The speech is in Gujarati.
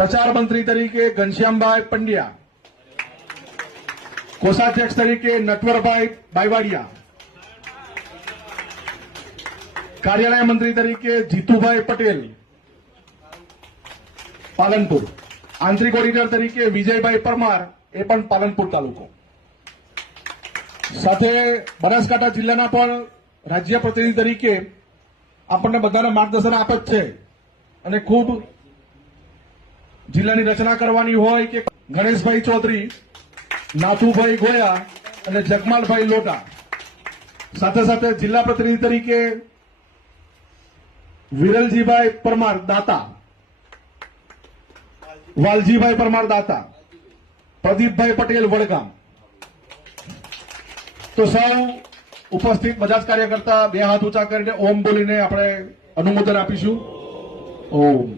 પ્રચાર મંત્રી તરીકે ઘનશ્યામભાઈ પંડ્યા, કોષાધ્યક્ષ તરીકે નટવરભાઈ બાયવાડિયા, કાર્યાલય મંત્રી તરીકે જીતુભાઈ પટેલ પાલનપુર, આંતરિક ઓડિટર તરીકે વિજયભાઈ પરમાર એ પણ પાલનપુર તાલુકો, સાથે બનાસકાંઠા જિલ્લાના પણ રાજ્ય પ્રતિનિધિ તરીકે આપણને બધાને માર્ગદર્શન આપે જ છે અને ખૂબ જિલ્લાની રચના કરવાની હોય કે ગણેશભાઈ ચૌધરી, નાથુભાઈ ગોયા અને જગમાલભાઈ લોટા, સાથે સાથે જિલ્લા પ્રતિનિધિ તરીકે વિરલજીભાઈ પરમાર દાતા, વાલજીભાઈ પરમાર દાતા, પ્રદીપભાઈ પટેલ વડગામ. તો સૌ ઉપસ્થિત બધા જ કાર્યકર્તા બે હાથ ઊંચા કરીને ઓમ બોલીને આપણે અનુમોદન આપીશું. ઓમ.